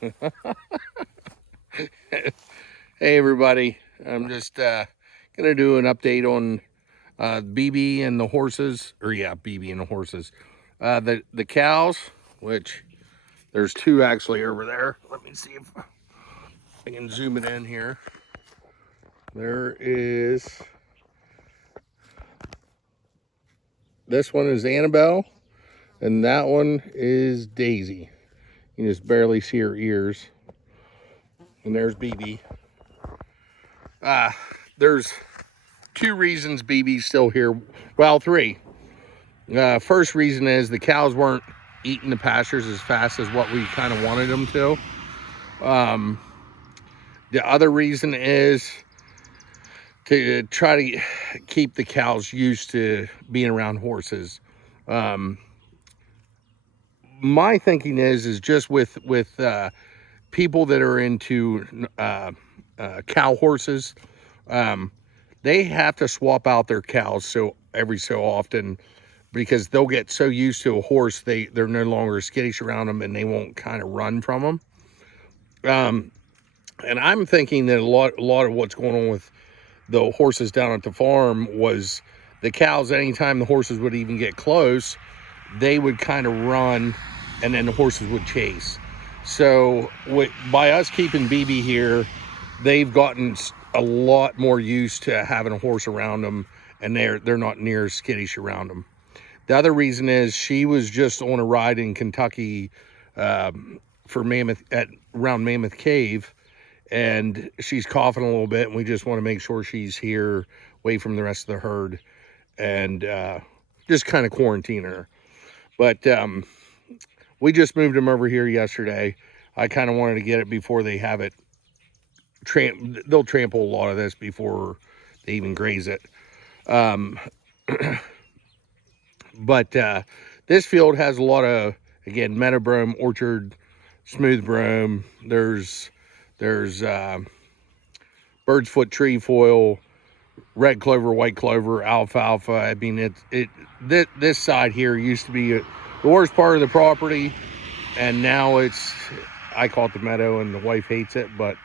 Hey everybody, I'm just gonna do an update on BB and the horses, or yeah, BB and the horses. The cows, which there's two actually over there. Let me see if I can zoom it in here. There is, this one is Annabelle, and that one is Daisy. You can just barely see her ears. And there's BB. There's two reasons BB's still here. Well, three. First reason is the cows weren't eating the pastures as fast as what we kind of wanted them to. The other reason is to try to keep the cows used to being around horses. My thinking is just with people that are into cow horses, they have to swap out their cows so every so often, because they'll get so used to a horse they're no longer skittish around them and they won't kind of run from them. And I'm thinking that a lot of what's going on with the horses down at the farm was the cows. Anytime the horses would even get close, they would kind of run, and then the horses would chase. So by us keeping BB here, they've gotten a lot more used to having a horse around them, and they're not near as skittish around them. The other reason is she was just on a ride in Kentucky for around Mammoth Cave, and she's coughing a little bit, and we just want to make sure she's here away from the rest of the herd, and just kind of quarantine her. But we just moved them over here yesterday. I kind of wanted to get it before they have it. They'll trample a lot of this before they even graze it. But this field has a lot of, again, meadow brome, orchard, smooth brome. There's bird's foot trefoil, red clover, white clover, alfalfa. I mean, this side here used to be the worst part of the property, and now I call it the meadow, and the wife hates it, but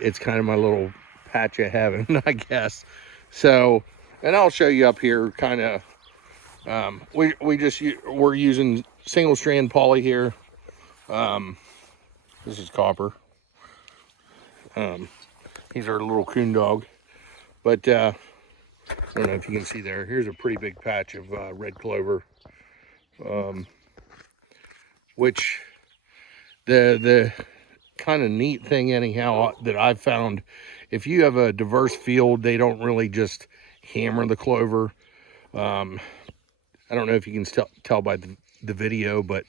it's kind of my little patch of heaven, I guess. So, and I'll show you up here kind of. We're using single strand poly here. This is copper. He's our little coon dog. But I don't know if you can see there. Here's a pretty big patch of red clover. Which the kind of neat thing anyhow that I've found, if you have a diverse field, they don't really just hammer the clover. I don't know if you can tell by the video, but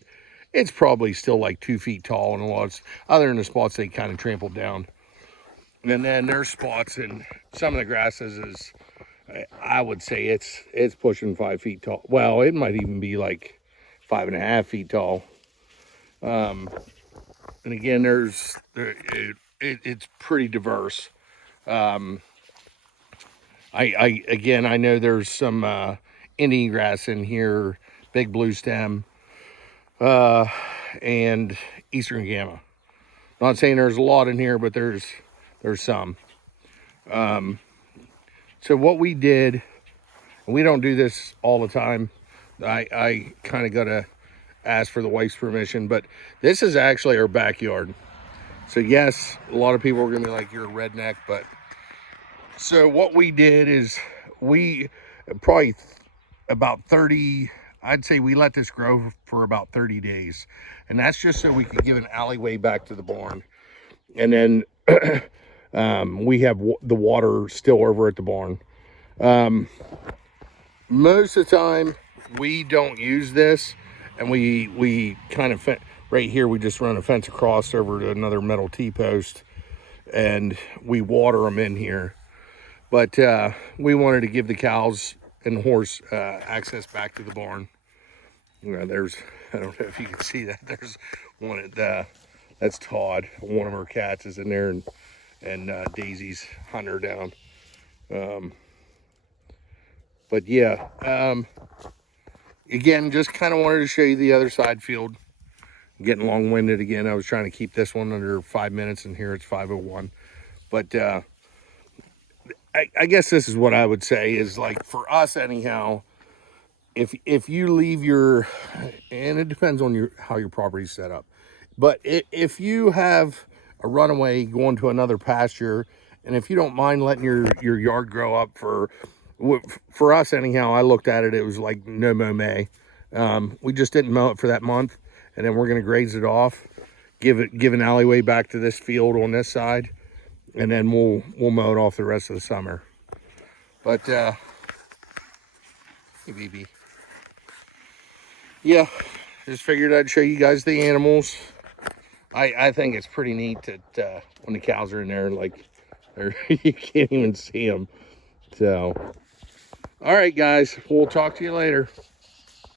it's probably still like 2 feet tall in a lot of, other than the spots they kind of trampled down. And then there's spots in some of the grasses is, I would say it's pushing 5 feet tall. Well, it might even be like 5.5 feet tall. And again, it's pretty diverse. I know there's some Indian grass in here, big blue stem, and Eastern Gamma. Not saying there's a lot in here, but there's some. So what we did, and we don't do this all the time. I kind of got to ask for the wife's permission, but this is actually our backyard. So yes, a lot of people are gonna be like, you're a redneck, but so what we did is we probably about 30, I'd say we let this grow for about 30 days. And that's just so we could give an alleyway back to the barn. And then we have the water still over at the barn. Most of the time we don't use this, and we kind of, right here we just run a fence across over to another metal T-post, and we water them in here. But we wanted to give the cows and the horse access back to the barn. You know, I don't know if you can see that. There's one that's Todd. One of our cats is in there, and Daisy's hunting her down. But yeah, again, just kind of wanted to show you the other side field. getting long-winded again. I was trying to keep this one under 5 minutes, and here it's 5:01. But I guess this is what I would say is, like, for us anyhow, if you leave your, and it depends on how your property's set up, but if you have a runaway going to another pasture, and if you don't mind letting your yard grow up for us anyhow, I looked at it, it was like no mow May. We just didn't mow it for that month, and then we're going to graze it off, give an alleyway back to this field on this side, and then we'll mow it off the rest of the summer. But hey, BB. Yeah, just figured I'd show you guys the animals. I think it's pretty neat that when the cows are in there, like, you can't even see them. So, all right, guys, we'll talk to you later.